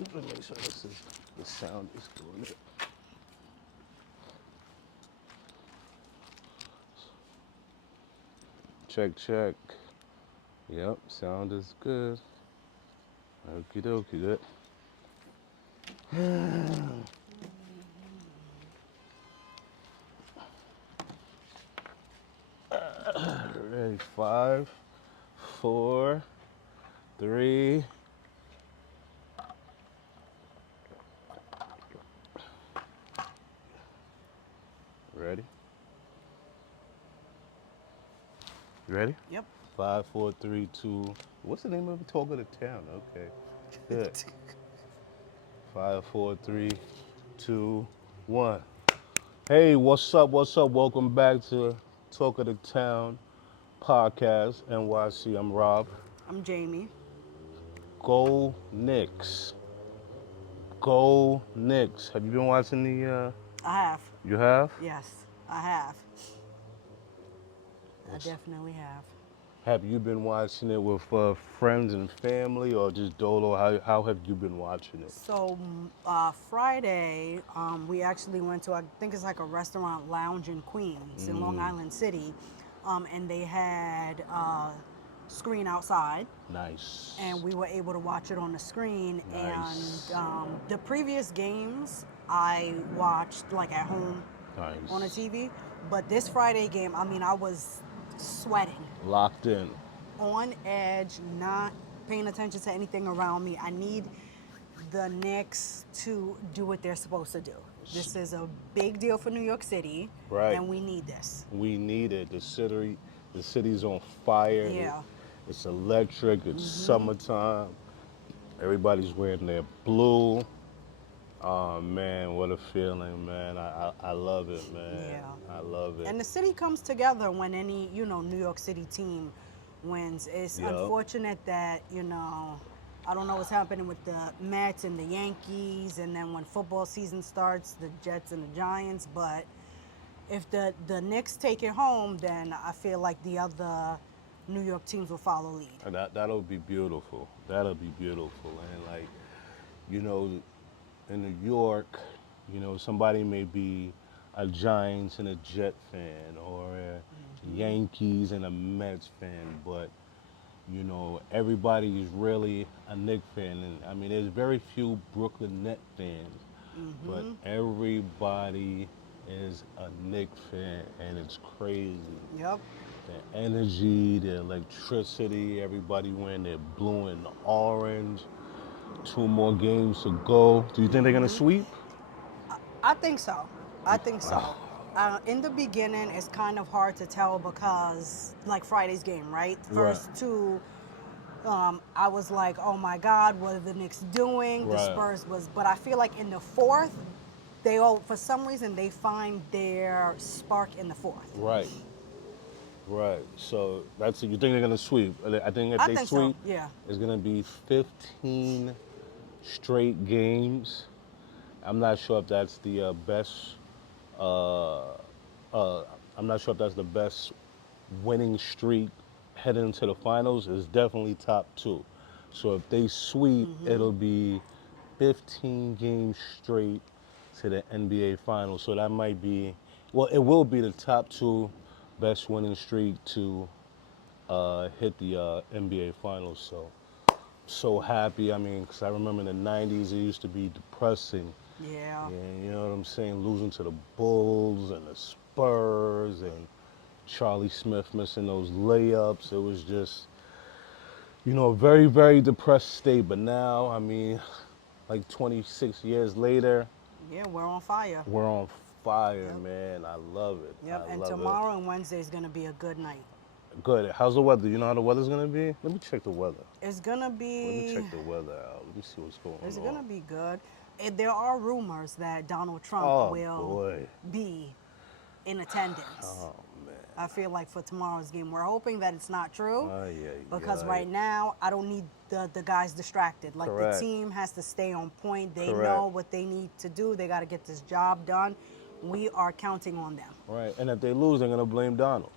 Let me make sure the sound is good. Check, check. Yep, sound is good. Okie dokie, good. Ready? Five, four, three. Ready? You ready? Yep. Five, four, three, two. What's the name of the talk of the town? Okay, good. Five, four, three, two, one. Hey, what's up? What's up? Welcome back to Talk of the Town podcast, NYC. I'm Rob. I'm Jamie. Go Knicks. Go Knicks. Have you been watching I have. You have? Yes, I have. I What's, definitely have. have you been watching it with friends and family or just dolo? How have you been watching it? So Friday, we actually went to, I think it's like a restaurant lounge in Queens, in Long Island City, and they had screen outside, and Nice. we were able to watch it on the screen. And Nice. the previous games I watched like at home on the Nice. TV, but this Friday game, I mean, I was sweating, Locked in. on edge, not paying attention to anything around me. I need the Knicks to do what they're supposed to do. This is a big deal for New York City, Right. and we need this. We need it. The city's on fire. Yeah. It's electric. It's summertime. Everybody's wearing their blue. Oh man, what a feeling, man. I love it, man. Yeah. I love it. And the city comes together when any, New York City team wins. It's Yup. unfortunate that, I don't know what's happening with the Mets and the Yankees, and then when football season starts, the Jets and the Giants. But if the Knicks take it home, then I feel like the other New York teams will follow lead. And that'll be beautiful. That'll be beautiful. And like, you know, in New York, somebody may be a Giants and a Jet fan or a Yankees and a Mets fan, but everybody is really a Knick fan. And I mean, there's very few Brooklyn Net fans, but everybody is a Knick fan, and it's crazy. Yep. The energy, the electricity, everybody wearing their blue and orange. Two more games to go. Do you think they're gonna sweep? I think so. I think so. In the beginning, it's kind of hard to tell because, like Friday's game, right? Right, First two, I was like, oh my God, what are the Knicks doing? The right, Spurs was, but I feel like in the fourth, they all, for some reason, they find their spark in the fourth. right, right. So that's it. You think they're gonna sweep? I think if I they think so. sweep, Yeah. it's gonna be 15 straight games. I'm not sure if that's the best. Uh, uh, I'm not sure if that's the best winning streak heading into the finals. It's definitely top two. So if they sweep, it'll be 15 games straight to the NBA finals. So that might be, well, it will be the top two best winning streak to hit the NBA finals. So happy. I mean, because I remember in the 90s, it used to be depressing. Yeah. And you know what I'm saying? Losing to the Bulls and the Spurs and Charlie Smith missing those layups. It was just, a very, very depressed state. But now, I mean, like 26 years later, Yeah, we're on fire. we're on fire, Yep. man. I love it. Yep. I And love it. tomorrow and Wednesday is going to be a good night. Good. How's the weather? You know how the weather's gonna be? Let me check the weather. It's going to Let me be check the weather out. Let me see what's going It's on. gonna be good. There are rumors that Donald Trump Oh will boy. be in attendance. Oh man. I feel like for tomorrow's game, we're hoping that it's not true, Ay, ay, because ay. right now I don't need the guys distracted. Like, the Correct. team has to stay on point. They Correct. know what they need to do. They got to get this job done. We are counting on them. Right. And if they lose, they're gonna blame Donald.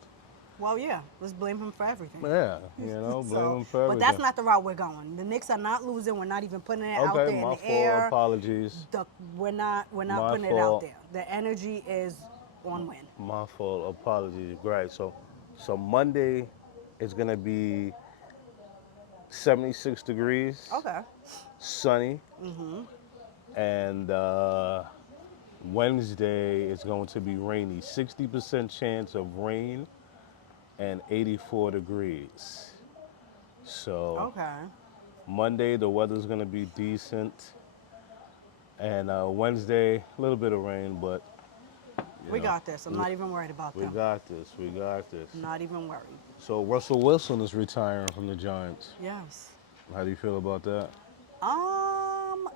Well, yeah, let's blame him for everything. Yeah, blame So, him for but that's everything. not the route we're going. The Knicks are not losing. We're not even putting it out Okay, there in my the fault. air. Apologies. We're not My putting it out fault. there. The energy is on win. My fault. Apologies. Right. So Monday is gonna be 76 degrees, Okay. sunny, and Wednesday is going to be rainy. 60% chance of rain and 84 degrees. So Okay. Monday the weather's gonna be decent, and Wednesday a little bit of rain, but you We know got this. I'm we, not even worried about we them. got this. We got this. Not even worried. So Russell Wilson is retiring from the Giants. Yes. How do you feel about that?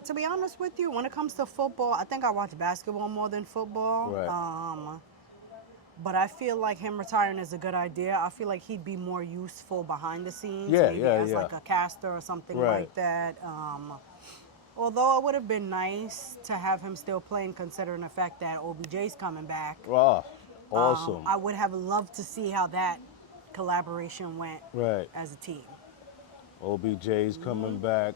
To be honest with you, when it comes to football, I think I watch basketball more than football. Right. But I feel like him retiring is a good idea. I feel like he'd be more useful behind the scenes, Yeah, maybe yeah, as yeah. like a caster or something Right. like that. Although it would have been nice to have him still playing, considering the fact that OBJ's coming back. Ah, awesome. I would have loved to see how that collaboration went Right. as a team. OBJ's coming back.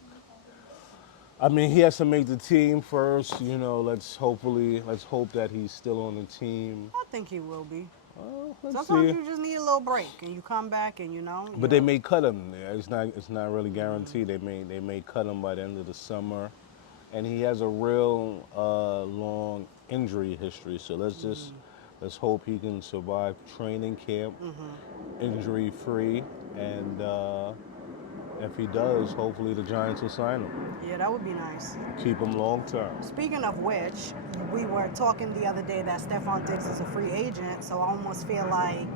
I mean, he has to make the team first. Let's hope that he's still on the team. I think he will be. Let's Sometimes see. you just need a little break, and you come back, and But they may cut him. It's not really guaranteed. They may cut him by the end of the summer, and he has a real long injury history. So let's hope he can survive training camp, injury free, and if he does, hopefully the Giants will sign him, yeah, that would be nice. keep him long term. Speaking of which, we were talking the other day that Stephon Diggs is a free agent, so I almost feel like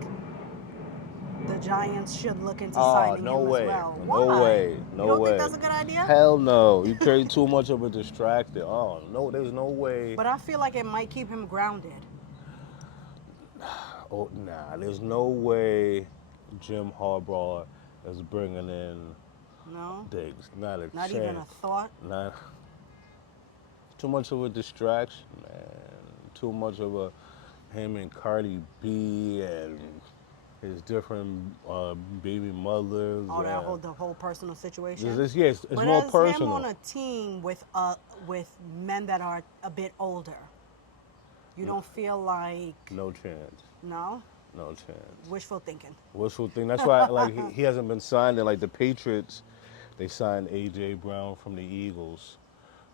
the Giants should look into Oh, signing no him as way. well. No Why? way. You No don't way. think that's a good idea? Hell no. You create too much of a distractor. Oh, no, there's no way. But I feel like it might keep him grounded. Oh, nah, there's no way Jim Harbaugh is bringing in No? Diggs. Not a Not chance. even a thought? Not too much of a distraction, man. Too much of a him and Cardi B and his different baby mothers. Oh, and the whole personal situation. it's But more as personal. him on a team with men that are a bit older, you don't feel like No chance. no No chance. wishful thinking. Wishful thing. That's why, like, he hasn't been signed. And like the Patriots, they signed AJ Brown from the Eagles,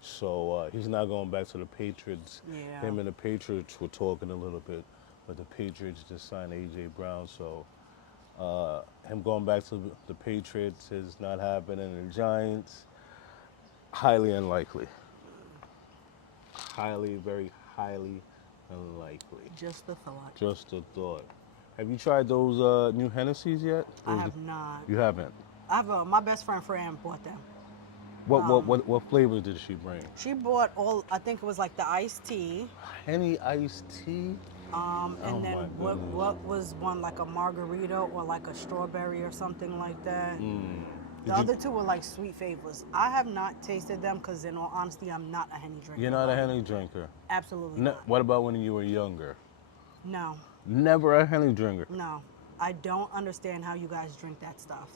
so he's not going back to the Patriots. Yeah. Him and the Patriots were talking a little bit, but the Patriots just signed AJ Brown, so him going back to the Patriots is not happening. The Giants, highly unlikely. Very highly unlikely. Just the thought. Just a thought. Have you tried those new Hennessy's yet? I have not. You haven't. My best friend Fran bought them. What flavors did she bring? She bought all. I think it was like the iced tea. Henny iced tea. And Oh then my what goodness. was one like a margarita or like a strawberry or something like that. Did The you- other two were like sweet favors. I have not tasted them because, in all honesty, I'm not a Henny drinker. You're not a Henny drinker. Absolutely No, not. what about when you were younger? No, Never a Henny drinker. no. I don't understand how you guys drink that stuff.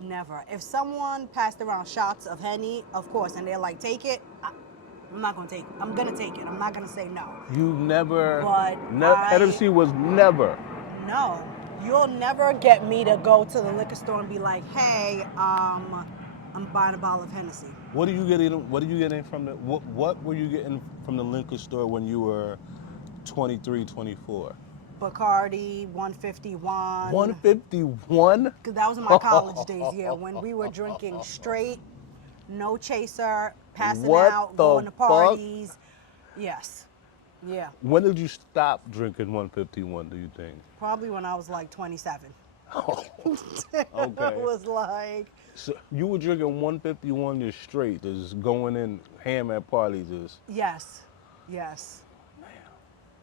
Never. If someone passed around shots of Henny, of course, and they're like, take it, I'm not going to take it. I'm going to take it. I'm not going to say no. You never. But Hennessy was never. No. You'll never get me to go to the liquor store and be like, hey, I'm buying a bottle of Hennessy. What are you getting from the? What were you getting from the liquor store when you were 23, 24? Bacardi, 151. 151. Because that was in my college days, yeah, when we were drinking straight, no chaser, passing What out, the going to fuck? parties. Yes. Yeah. When did you stop drinking 151? Do you think? Probably when I was like 27. Okay. It was like, So you were drinking 151 just straight, just going in ham at parties, just. yes. Yes.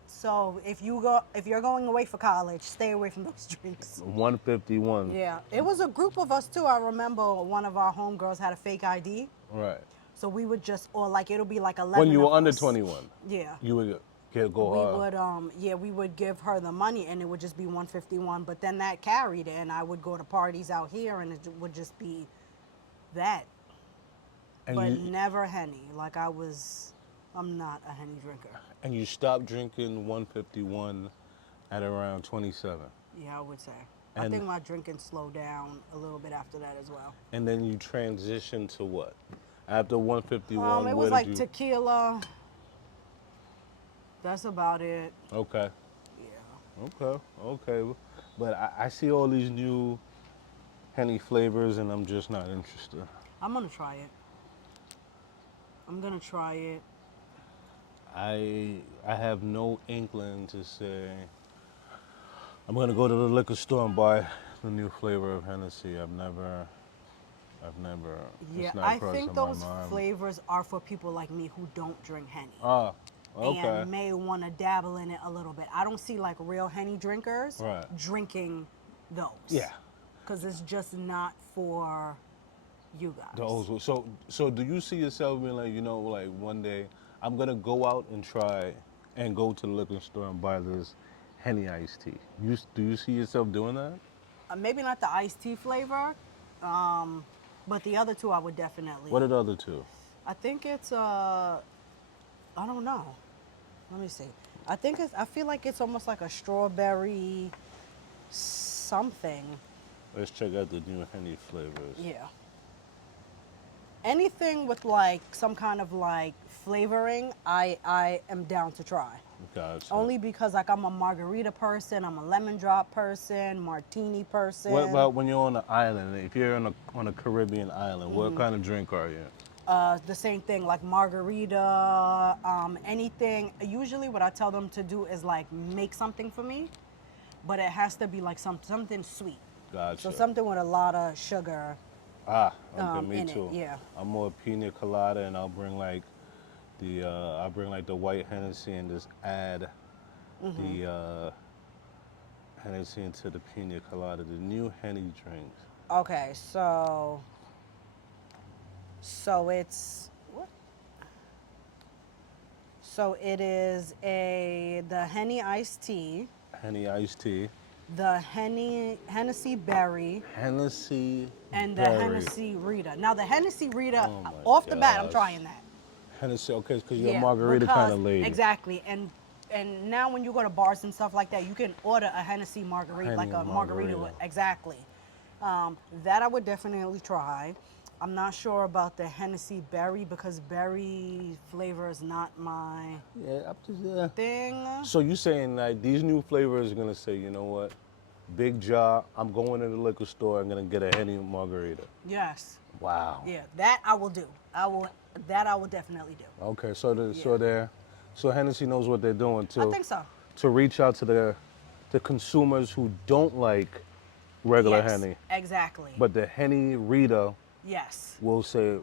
So if you're going away for college, stay away from those drinks. 151. Yeah. It was a group of us too. I remember one of our homegirls had a fake ID. Right. So we would just, or like it'll be like 11 When you were of under us. 21. Yeah. You were. Go We hard. would yeah, we would give her the money and it would just be 151, but then that carried it, and I would go to parties out here and it would just be that, And but you never Henny. Like I'm not a Henny drinker. and you stopped drinking 151 at around 27. Yeah, I would say. I And think my drinking slowed down a little bit after that as well. and then you transitioned to what? After 151, It where was did like you? tequila. That's about it. Okay, Yeah. okay. But I see all these new Henny flavors, and I'm just not interested. I'm gonna try it. I'm gonna try it. I have no inkling to say I'm gonna go to the liquor store and buy the new flavor of Hennessy. I've never. Yeah, It's not I crossed think in my those mind. flavors are for people like me who don't drink Henny Ah, okay. and may want to dabble in it a little bit. I don't see like real Henny drinkers Right. drinking those. Yeah. Because it's just not for you guys. The old school. So do you see yourself being like, like one day I'm gonna go out and try and go to the liquor store and buy this Henny iced tea? Do you see yourself doing that? Maybe not the iced tea flavor, but the other two I would definitely. What are the other two? I think it's I don't know. Let me see. I feel like it's almost like a strawberry something. Let's check out the new Henny flavors. Yeah. Anything with like some kind of like flavoring, I am down to try. Gotcha. Only because like I'm a margarita person, I'm a lemon drop person, martini person. What about when you're on an island? If you're on a Caribbean island, what Mm-hmm. kind of drink are you? The same thing, like margarita, anything. Usually, what I tell them to do is like make something for me, but it has to be like something sweet. Gotcha. So something with a lot of sugar. Okay, me in it, too. yeah. I'm more pina colada, and I'll bring like the white Hennessy and just add Mm-hmm. the Hennessy into the pina colada. The new Henny drinks. Okay, so it's what? So it is the Henny iced tea, Henny iced tea. the Hennessy berry, Hennessy and the berry. Hennessy Rita. Now the Hennessy Rita, Oh my off the bat, I'm gosh. trying that. Hennessy, okay, because you're a Yeah, margarita kind of because- lady. Exactly, and now when you go to bars and stuff like that, you can order a Hennessy margarita, like Henny a margarita. margarita. Exactly. That I would definitely try. I'm not sure about the Hennessy berry because berry flavor is not my Yeah, I'm just, yeah. thing. So you saying like these new flavors are gonna say, you know what, big jar, I'm going to the liquor store, I'm gonna get a Henny margarita. Yes. Wow. Yeah, that I will do. That I will definitely do. Okay, so Yeah. so Hennessy knows what they're doing I to think so. reach out to the consumers who don't like regular Yes, Henny, exactly. but the Henny Rita yes. will say,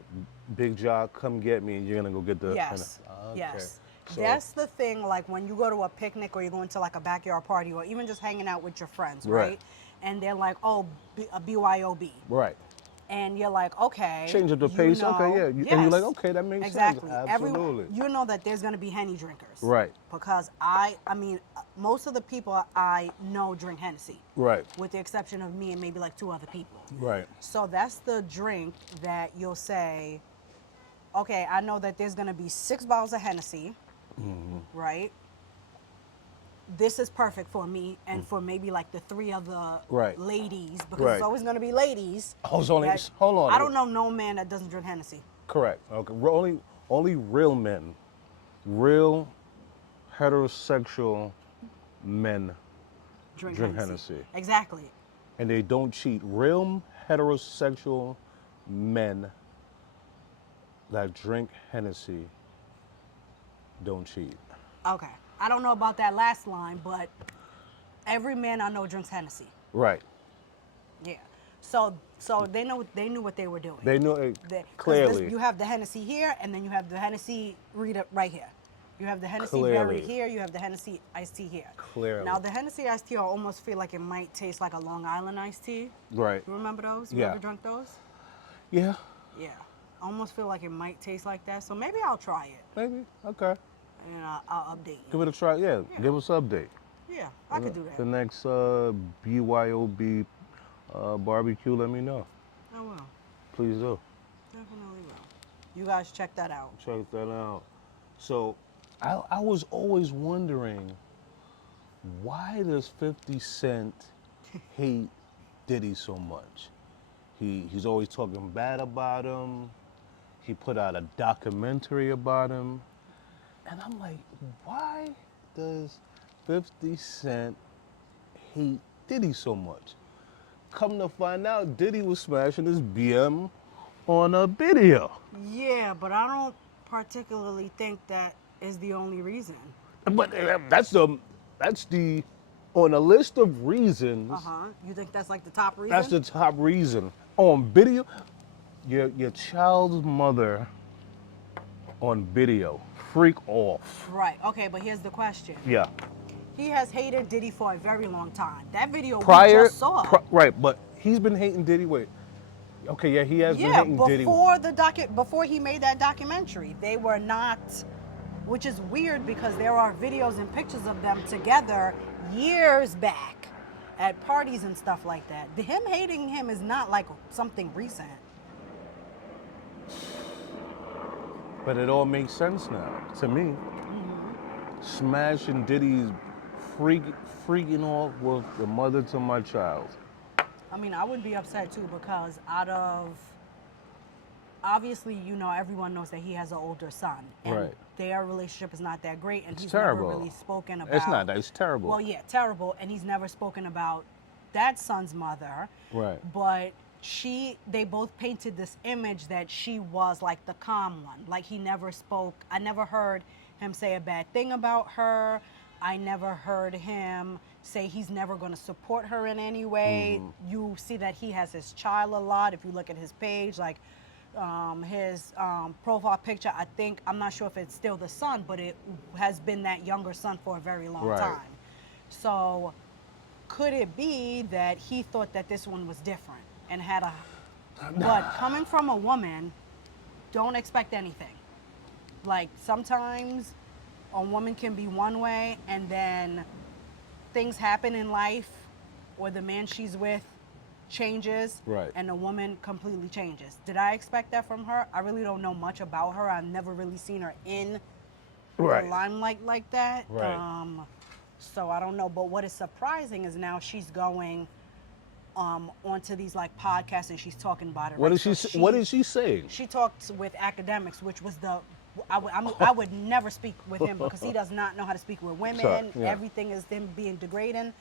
big jar, come get me, and you're gonna go get the Yes. Henny. Okay. Yes. So- That's the thing, like when you go to a picnic or you go into like a backyard party or even just hanging out with your friends, Right. right? And they're like, oh, a BYOB. Right. And you're like, okay. Change up the you pace, okay, know- yeah. And you're like, okay, that makes sense. exactly. Absolutely. You know that there's going to be Henny drinkers. Right. Because I mean, most of the people I know drink Hennessy. Right. With the exception of me and maybe like two other people. Right. So that's the drink that you'll say, okay, I know that there's gonna be 6 bottles of Hennessy, right? This is perfect for me and for maybe like the 3 other Right. ladies because Right. it's always gonna be ladies. Hold on. that- Hold on. I don't know no man that doesn't drink Hennessy. Correct. Okay. Only real men, real heterosexual men, Drink Drink Hennessy. Hennessy. Exactly. and they don't cheat. Real heterosexual men that drink Hennessy don't cheat. Okay. I don't know about that last line, but every man I know drinks Hennessy. Right. Yeah. So they knew what they were doing. They know it 'Cause clearly. you have the Hennessy here, and then you have the Hennessy Rita right here. You have the Hennessy Clearly. berry here. You have the Hennessy iced tea here. Clearly. Now the Hennessy iced tea, I almost feel like it might taste like a Long Island iced tea. Right. You remember those? You Yeah. ever drunk those? Yeah. Yeah. I almost feel like it might taste like that. So maybe I'll try it. Maybe. Okay. and I'll update Give you. it a try. Yeah, Yeah. give us an update. Yeah, I could do The that. next BYOB barbecue, let me know. I will. Please do. Definitely will. You guys check that out. Check that out. So, I was always wondering, why does 50 Cent hate Diddy so much? He's always talking bad about him. He put out a documentary about him. And I'm like, why does 50 Cent hate Diddy so much? Come to find out, Diddy was smashing his BM on a video. Yeah, but I don't particularly think that is the only reason. But that's the on a list of reasons. You think that's like the top reason? That's the top reason on video. Your child's mother on video, freak off. Right. Okay, but here's the question. Yeah. He has hated Diddy for a very long time. That video we Prior, just saw. right? But he's been hating Diddy. Wait. Okay, yeah, he has been Yeah, hating Diddy. before he made that documentary, they were not, which is weird because there are videos and pictures of them together years back at parties and stuff like that. Him hating him is not like something recent. But it all makes sense now to me. Smashing Diddy's freaking off with the mother to my child. I mean, I would be upset too because obviously, everyone knows that he has an older son. And Right. their relationship is not that great. And It's he's terrible. never really spoken about. It's not. It's terrible. Well, yeah, terrible. And he's never spoken about that son's mother. Right. But they both painted this image that she was like the calm one. Like he never spoke. I never heard him say a bad thing about her. I never heard him say he's never going to support her in any way. You see that he has his child a lot. If you look at his page, like his profile picture, I'm not sure if it's still the son, but it has been that younger son for a very long Right. time. So could it be that he thought that this one was different and but coming from a woman, don't expect anything. Like sometimes a woman can be one way and then things happen in life or the man she's with changes Right. and the woman completely changes. Did I expect that from her? I really don't know much about her. I've never really seen her in Right. the limelight like that. Right. So I don't know. But what is surprising is now she's going onto these like podcasts and she's talking about it. What right? is she? So What is she saying? She talked with academics, which was I would never speak with him because he does not know how to speak with women. Sure, yeah. Everything is him being degrading.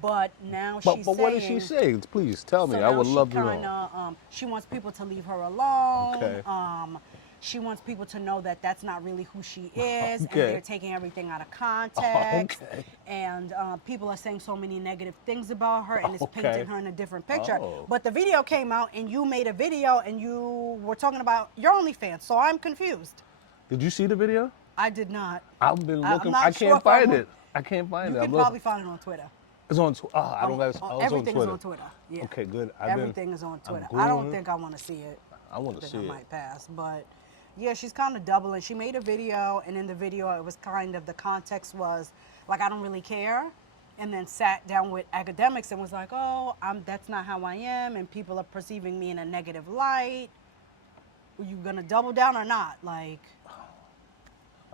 But now But she's what is she saying? Please tell me. so I now would love she to kinda, know. she wants people to leave her alone. Okay. She wants people to know that that's not really who she is, and Okay. they're taking everything out of context. Okay. And people are saying so many negative things about her, and it's Okay. painting her in a different picture. Oh. But the video came out, and you made a video, and you were talking about your OnlyFans, so I'm confused. Did you see the video? I did not. I've been I'm looking. not I sure can't if I find would- it. I can't find You it. can probably find it on Twitter. It's on. I don't got. I was Everything on is Twitter. on Twitter. Yeah. Okay, good. Everything is on I'm Twitter. I don't Googling. think I want to see it. I want to think see I it. might pass, but yeah, she's kind of doubling. She made a video, and in the video, it was kind of the context was like, I don't really care, and then sat down with academics and was like, oh, that's not how I am, and people are perceiving me in a negative light. Are you gonna double down or not? Like,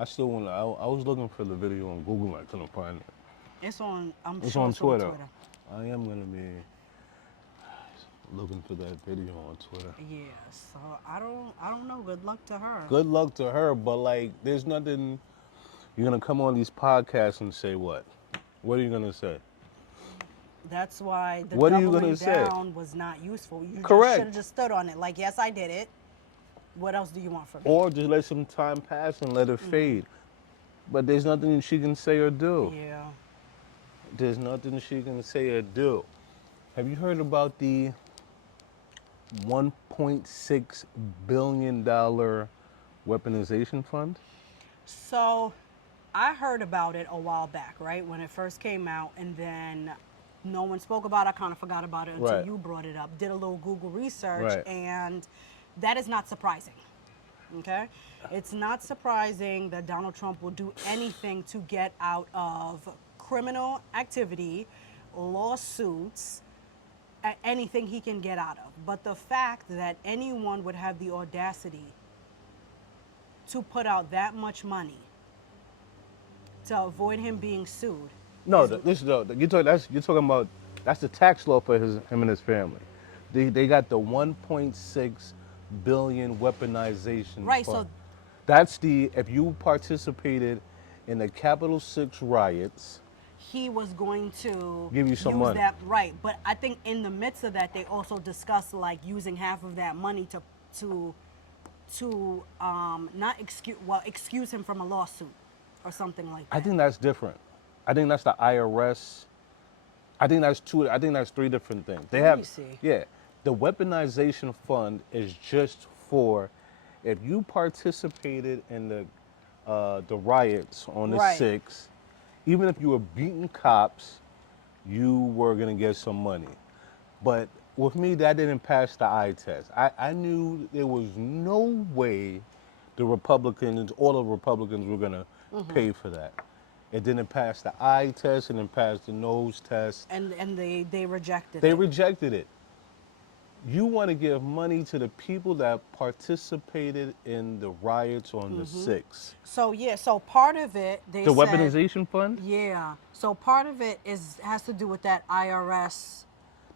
I still want to. I was looking for the video on Google. I couldn't find it. it's on. I'm It's sure on it's Twitter. on Twitter. I am gonna be looking for that video on Twitter. Yeah. So I don't know. Good luck to her. Good luck to her, but like, there's nothing. You're gonna come on these podcasts and say what? What are you gonna say? That's why the What are you doubling gonna say? down was not useful. You Correct. should have just stood on it. Like, yes, I did it. What else do you want from me? Or just let some time pass and let it fade. But there's nothing she can say or do. Yeah. There's nothing she can say or do. Have you heard about the $1.6 billion weaponization fund? So I heard about it a while back, right? When it first came out, and then no one spoke about it. I kind of forgot about it until Right. you brought it up. Did a little Google research, Right. and that is not surprising. Okay? It's not surprising that Donald Trump will do anything to get out of criminal activity, lawsuits, anything he can get out of. But the fact that anyone would have the audacity to put out that much money to avoid him being sued No, is this you're talking about that's the tax law for him and his family. They got the 1.6 billion weaponization right. fund. So That's the if you participated in the Capitol 6 riots, he was going to give you some use money. that, right. But I think in the midst of that, they also discussed like using half of that money to not excuse him from a lawsuit or something like I that. think that's different. I think that's the IRS. I think that's two. I think that's three different things. They Let me have, see. yeah. The weaponization fund is just for if you participated in the riots on the Right. 6th, even if you were beating cops, you were gonna get some money. But with me, that didn't pass the eye test. I knew there was no way all the Republicans were gonna pay for that. It didn't pass the eye test, it didn't pass the nose test. And they rejected They it. rejected it. You want to give money to the people that participated in the riots on the 6th. So yeah, so part of it they The said, weaponization fund, yeah. So part of it is has to do with that IRS.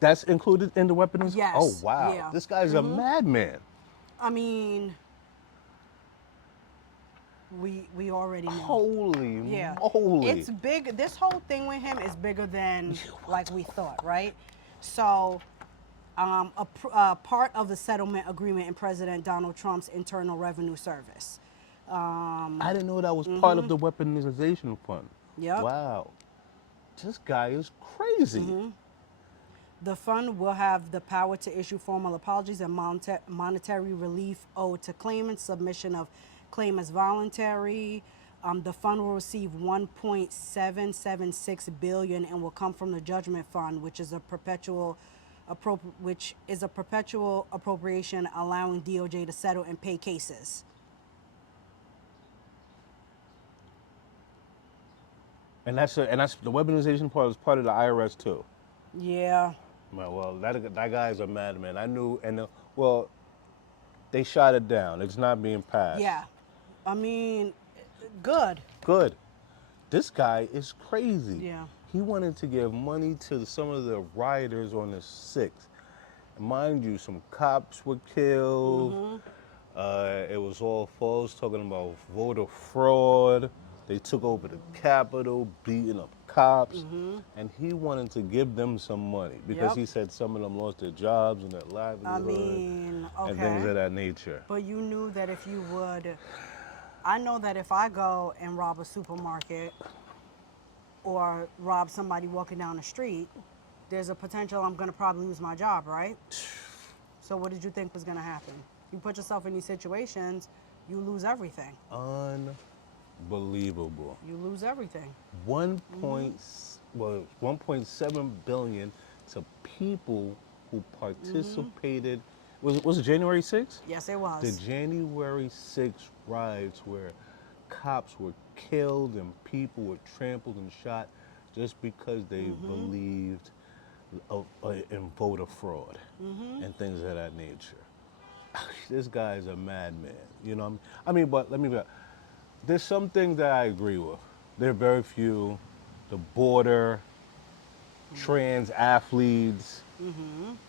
that's included in the weaponization. Oh, Yes, wow. yeah. This guy's a madman. I mean, we already know. Holy Yeah. moly. It's big. This whole thing with him is bigger than like we thought, right? So, a part of the settlement agreement in President Donald Trump's Internal Revenue Service. I didn't know that was part of the weaponization fund. Yep. Wow. This guy is crazy. The fund will have the power to issue formal apologies and monetary relief owed to claimants. Submission of claim as voluntary. The fund will receive 1.776 billion and will come from the judgment fund, which is a perpetual appropriation allowing DOJ to settle and pay cases. And that's the weaponization part is part of the IRS too. Yeah. Well, that guy's a madman. I knew, well, they shot it down. It's not being passed. Yeah. I mean, good. Good. This guy is crazy. Yeah. He wanted to give money to some of the rioters on the 6th. Mind you, some cops were killed. It was all false, talking about voter fraud. They took over the Capitol, beating up cops. And he wanted to give them some money because Yep. he said some of them lost their jobs and their I livelihood mean, and things okay. of that nature. But you knew that if you would, I know that if I go and rob a supermarket or rob somebody walking down the street, there's a potential I'm going to probably lose my job, right? So what did you think was going to happen? You put yourself in these situations, you lose everything. Unbelievable. You lose everything. 1.7 billion to people who participated. Was it January 6th? Yes, it The was. January 6th riots where cops were killed and people were trampled and shot just because they believed in voter fraud and things of that nature. This guy is a madman. You know what I mean? But let me be honest. There's some things that I agree with. There are very few. The border, trans athletes,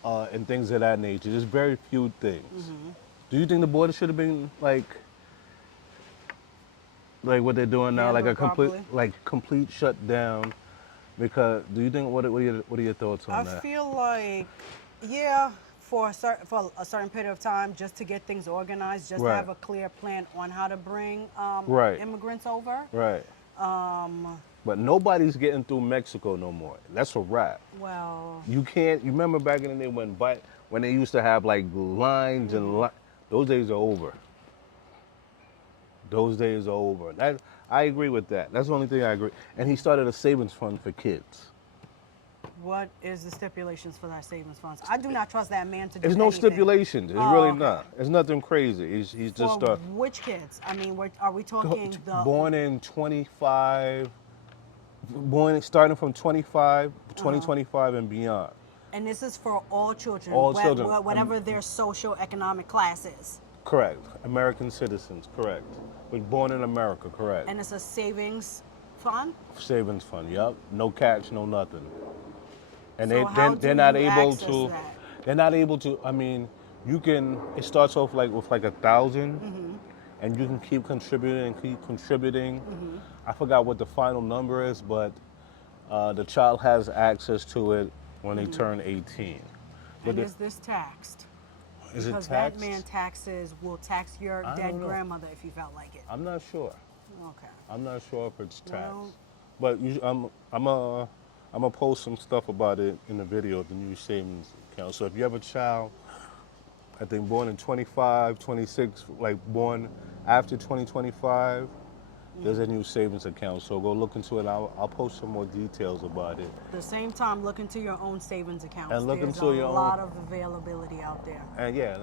and things of that nature. There's very few things. Do you think the border should have been like what they're doing now, like Handled a complete properly. complete shutdown? Because do you think what are your thoughts I on that? feel like, yeah, for a certain period of time, just to get things organized, just to Right. have a clear plan on how to bring Right. immigrants over. Right. But nobody's getting through Mexico no more. That's a wrap. Well, You can't. You remember back in the day when they used to have like lines and those days are over. Those days are over. I agree with that. That's the only thing I agree. And he started a savings fund for kids. What is the stipulations for that savings funds? I do not trust that man to do There's no anything. stipulations. It's Oh, really okay. not. It's nothing crazy. He's just For which kids? I mean, are we talking the? born in 25, born starting from 25, 2025 and beyond. And this is for all children, All children. whatever their social economic class is. Correct. American citizens, correct. But born in America, correct. And it's a savings fund. Savings fund, yep. No catch, no nothing. And So how they're do not you able access to. that? They're not able to. I mean, you can. It starts off like with like 1,000, and you can keep contributing and keep contributing. I forgot what the final number is, but the child has access to it when they turn 18. But And is this taxed? is it Because taxed? that man will tax your I dead don't know. grandmother if you felt like it. I'm not sure. Okay. I'm not sure if it's taxed. Well- But I'm gonna post some stuff about it in the video, the new savings account. So if you have a child, I think born in 25, 26, like born after 2025, there's a new savings account. So go look into it. I'll post some more details about it. At the same time, look into your own savings accounts. And look There's into a your own- lot of availability out there. And yeah,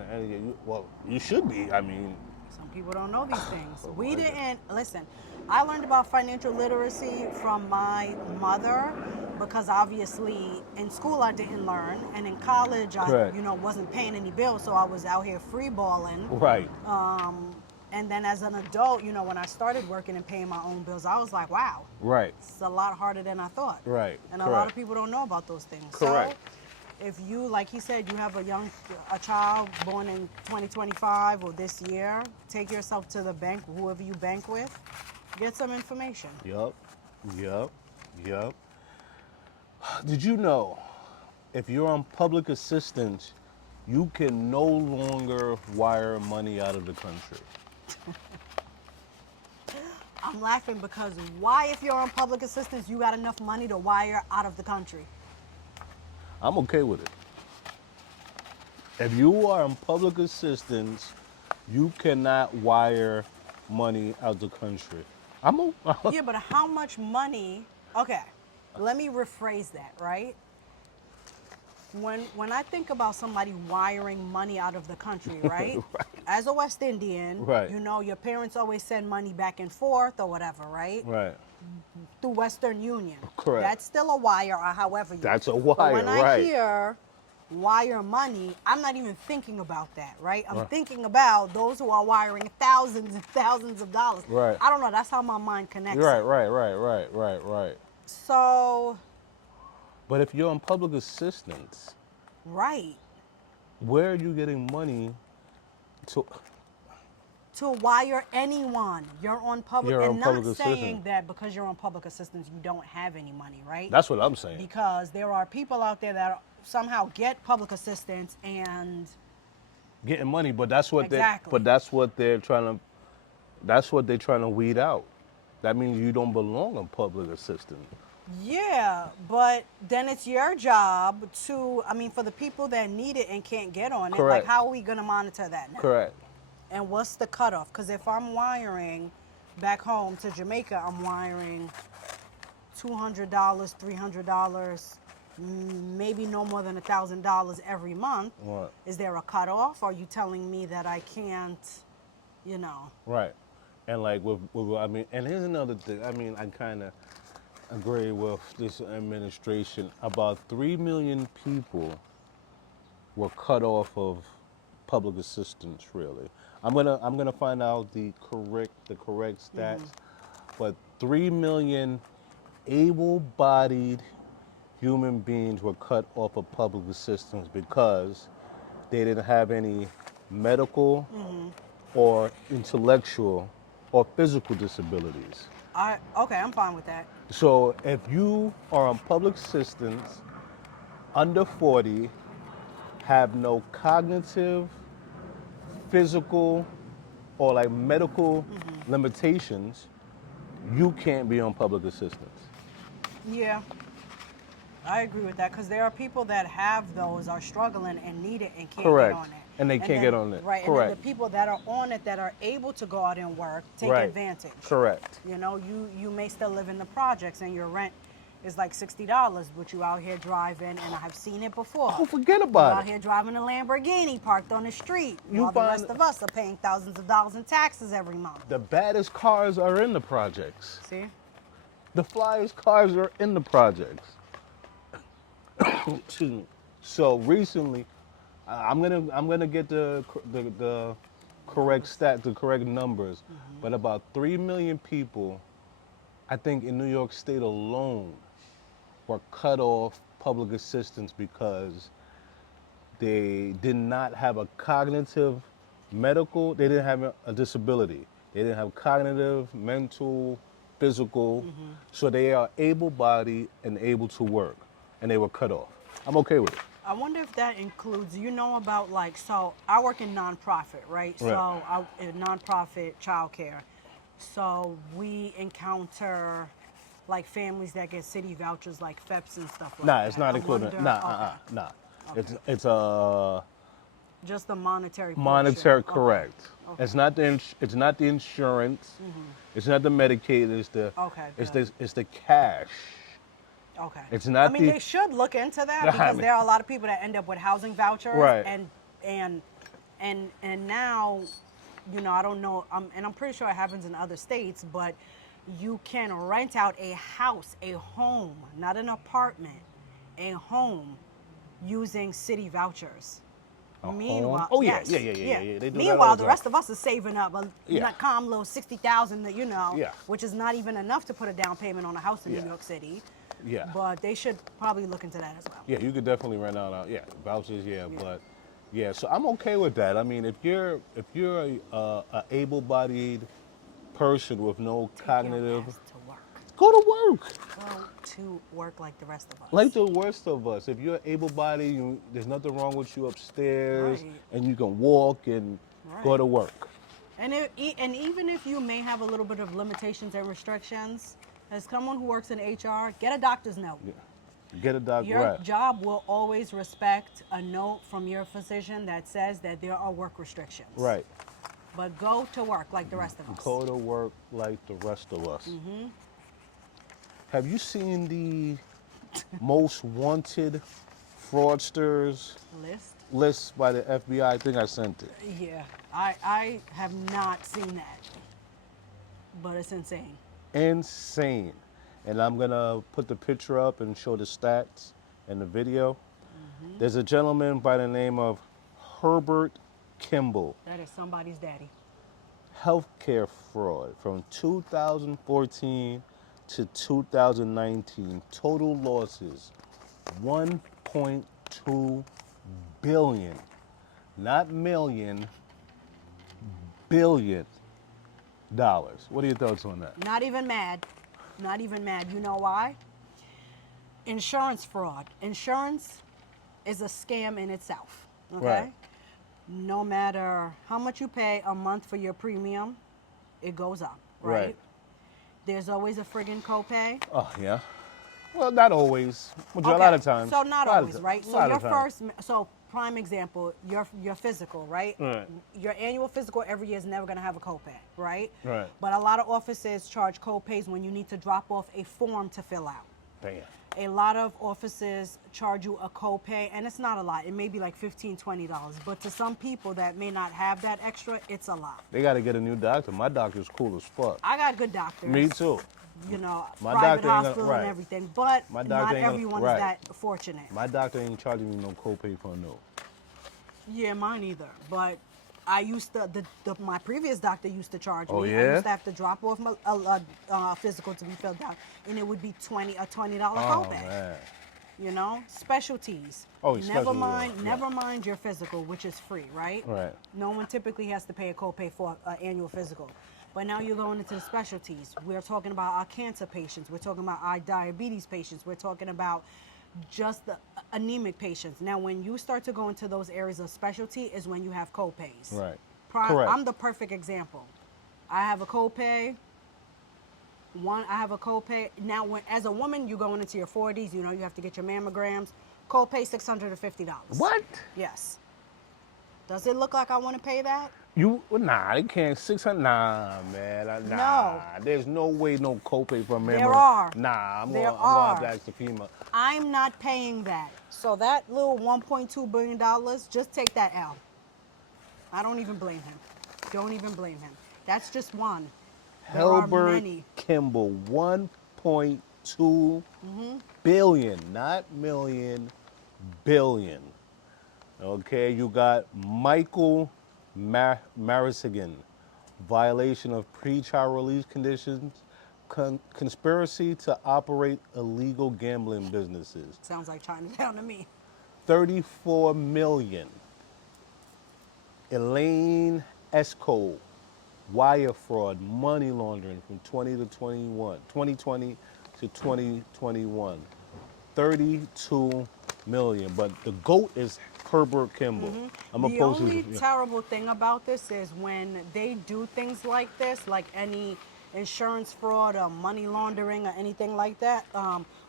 well, you should be. I mean, Some people don't know these things. We my God. didn't listen. I learned about financial literacy from my mother because obviously in school I didn't learn, and in college I, Correct. wasn't paying any bills, so I was out here free balling. right. And then as an adult, when I started working and paying my own bills, I was like, wow, Right. it's a lot harder than I thought. Right. And a lot Correct. of people don't know about those things. Correct. So if you, like he said, you have a child born in 2025 or this year, take yourself to the bank, whoever you bank with, get some information. Yup. Did you know if you're on public assistance, you can no longer wire money out of the country? I'm laughing because why, if you're on public assistance, you got enough money to wire out of the country? I'm okay with it. If you are on public assistance, you cannot wire money out the country. Yeah, but how much money? Okay, let me rephrase that, right? When I think about somebody wiring money out of the country, right? Right. As a West Indian, Right. your parents always send money back and forth or whatever, right? Right. Through Western Union. Correct. That's still a wire or however you. That's a But when wire, I right. hear wire money, I'm not even thinking about that, right? I'm Right. thinking about those who are wiring thousands and thousands of dollars. Right. I don't know. That's how my mind connects. Right. So, But if you're on public assistance, right. where are you getting money to? To wire anyone, you're on public, You're and on not public saying assistance. that because you're on public assistance, you don't have any money, right? That's what I'm saying. Because there are people out there that somehow get public assistance and Getting money, but that's what Exactly. they're trying to weed out. That means you don't belong on public assistance. yeah, but then it's your job to, for the people that need it and can't get on it, Correct. like how are we gonna monitor that now? Correct. And what's the cutoff? Because if I'm wiring back home to Jamaica, I'm wiring $200, $300, maybe no more than $1,000 every month. Right. Is there a cutoff? Are you telling me that I can't, Right. And like and here's another thing. I kind of agree with this administration. About 3 million people were cut off of public assistance. Really, I'm gonna find out the correct stats. But 3 million able-bodied human beings were cut off of public assistance because they didn't have any medical or intellectual or physical disabilities. Okay, I'm fine with that. So if you are on public assistance, under 40, have no cognitive, physical, or like medical limitations, you can't be on public assistance. Yeah, I agree with that because there are people that have those, are struggling and need it and can't Correct. get on it. And they can't get on it. Right, Correct. and then the people that are on it that are able to go out and work take Right. advantage. Correct. You may still live in the projects and your rent is like $60, but you out here driving, and I've seen it before. Oh, forget You about out it. here driving a Lamborghini parked on the street, You while the find- rest of us are paying thousands of dollars in taxes every month. The baddest cars are in the projects. See? The flyest cars are in the projects. Excuse me. So recently, I'm gonna get the correct stat, the correct numbers, but about 3 million people, I think in New York State alone, were cut off public assistance because they did not have a cognitive medical, they didn't have a disability. They didn't have cognitive, mental, physical, so they are able-bodied and able to work, and they were cut off. I'm okay with it. I wonder if that includes, you know, about like, so I work in nonprofit, right? Right. So I in nonprofit childcare. So we encounter like families that get city vouchers like FEPS and stuff like that. Nah, it's not I included. wonder- Nah, okay. nah. Okay. It's Just the monetary portion. monetary, Okay. correct. Okay. It's not the insurance. It's not the Medicaid. It's the Okay, It's good. it's the cash. Okay. It's not I mean, the- they should look into that I because mean- there are a lot of people that end up with housing vouchers. Right. And now, you know, I don't know, and I'm pretty sure it happens in other states, but you can rent out a house, a home, not an apartment, a home, using city vouchers. A Meanwhile, home? Oh, yeah, yes, yeah. They do that all Meanwhile, the the time. rest of us are saving up a Yeah. calm little 60,000, that Yeah. which is not even enough to put a down payment on a house in Yeah. New York City. Yeah. But they should probably look into that as well. Yeah, you could definitely rent out. Yeah, vouchers. Yeah, but yeah. So I'm okay with that. I mean, if you're a able-bodied person with no Take your cognitive, ass to work. go to work. Go to work like the rest of us. Like the worst of us. If you're able-bodied, there's nothing wrong with you upstairs, Right. and you can walk and go Right. to work. And and even if you may have a little bit of limitations and restrictions, as someone who works in HR, get a doctor's note. Yeah. Get a doctor. Your Right. job will always respect a note from your physician that says that there are work restrictions. Right. But go to work like the rest of us. Go to work like the rest of us. Have you seen the most wanted fraudsters list by the FBI? I think I sent it. Yeah, I have not seen that, but it's insane. Insane. And I'm gonna put the picture up and show the stats and the video. There's a gentleman by the name of Herbert Kimball. That is somebody's daddy. Healthcare fraud from 2014 to 2019. Total losses 1.2 billion. Not million, billion dollars. What are your thoughts on that? Not even mad. Not even mad. You know why? Insurance fraud. Insurance is a scam in itself. Okay? Right. No matter how much you pay a month for your premium, it goes up, right? Right. There's always a friggin' copay. Oh, yeah. Well, not always. A lot Okay, of times. So not A lot of always, ti- right? a So lot your of times. first, so prime example, your physical, right? Right. Your annual physical every year is never gonna have a copay, right? Right. But a lot of offices charge copays when you need to drop off a form to fill out. Damn. A lot of offices charge you a copay, and it's not a lot. It may be like $15, $20, but to some people that may not have that extra, it's a lot. They got to get a new doctor. My doctor's cool as fuck. I got good doctors. Me too. You know, My private doctor ain't gonna- hospital right. and everything, but My doctor not ain't gonna- everyone right. is that fortunate. My doctor ain't charging me no copay for a note. Yeah, mine either. But I used to, my previous doctor used to charge Oh, me. yeah? I used to have to drop off a physical to be filled out, and it would be $20 Oh, copay. man. You know, specialties. Oh, never specialties, mind, yeah. never mind your physical, which is free, right? Right. No one typically has to pay a copay for an annual physical. But now you're going into the specialties. We're talking about our cancer patients. We're talking about our diabetes patients. We're talking about just the anemic patients. Now, when you start to go into those areas of specialty is when you have copays. Right. Prime, Correct. I'm the perfect example. I have a copay. I have a copay. Now, as a woman, you're going into your 40s. You know, you have to get your mammograms. Copay $650. What? Yes. Does it look like I want to pay that? Nah, they can't 600. Nah, man, nah. No. There's no way no copay for memory. There are. Nah, There I'm gonna have to are. ask the FEMA. I'm not paying that. So that little $1.2 billion, just take that L. I don't even blame him. Don't even blame him. That's just one. There are Helbert many. Kimball, 1.2 billion, not million, billion. Okay, you got Michael Marisigan, violation of pretrial release conditions, conspiracy to operate illegal gambling businesses, Sounds like Chinatown to me. 34 million. Elaine Esco, wire fraud, money laundering from 2020 to 2021, 32 million. But the GOAT is Herbert Kimball. I'm The opposed only to yeah. terrible thing about this is when they do things like this, like any insurance fraud or money laundering or anything like that,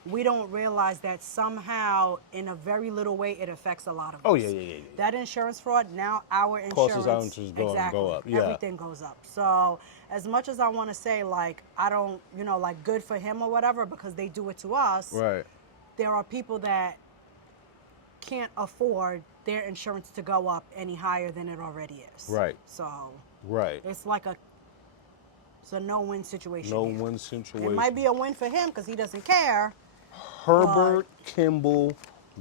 we don't realize that somehow, in a very little way, it affects a lot of Oh us. yeah, yeah, yeah, yeah. That insurance fraud, now our Costs insurance, just go exactly, up. Yeah. everything goes up. So as much as I want to say, like, I don't, like, good for him or whatever, because they do it to us, Right. there are people that can't afford their insurance to go up any higher than it already is. Right. So Right. it's like it's a no-win situation. No here. win It situation. might be a win for him because he doesn't care. Herbert Kimball,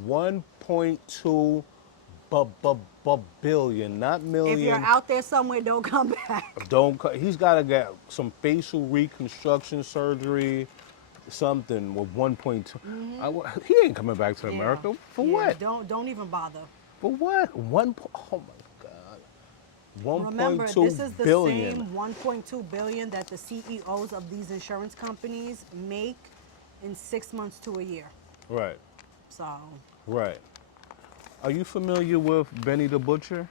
1.2 billion, not If you're million. out there somewhere, don't come back. He's got to get some facial reconstruction surgery, something with 1.2. He ain't coming back to Yeah. America for Yeah. what? Don't even bother. For what? Oh my God. Remember, 1.2 this is the billion. same 1.2 billion that the CEOs of these insurance companies make in 6 months to a year. Right. So Right. Are you familiar with Benny the Butcher?